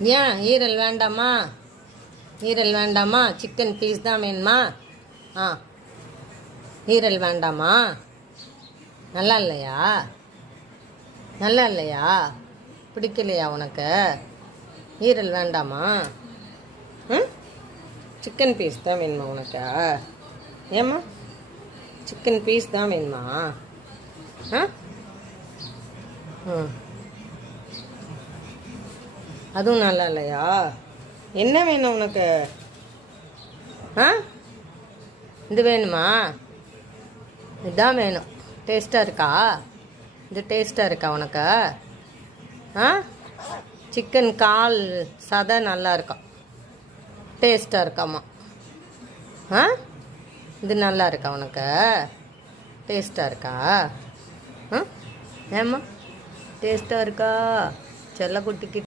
ஏன் ஈரல் வேண்டாமா? ஈரல் வேண்டாமா? சிக்கன் பீஸ் தான் வேணுமா? ஆ, ஈரல் வேண்டாமா? நல்லா இல்லையா? நல்லா இல்லையா? பிடிக்கலையா உனக்கு? ஈரல் வேண்டாமா? ம், சிக்கன் பீஸ் தான் வேணுமா உனக்கு? ஏம்மா, சிக்கன் பீஸ் தான் வேணுமா? ஆ, ம், அதுவும் நல்லா இல்லையா? என்ன வேணும் உனக்கு? ஆ, இது வேணுமா? இதுதான் வேணும். டேஸ்ட்டாக இருக்கா? இது டேஸ்ட்டாக இருக்கா உனக்கு? ஆ, சிக்கன் கால் சதை நல்லா இருக்கும், டேஸ்ட்டாக இருக்காம்மா. ஆ, இது நல்லா இருக்கா உனக்கு? டேஸ்ட்டாக இருக்கா? ஆ, ஏம்மா, டேஸ்ட்டாக இருக்கா? செல்லக்குட்டிக்கு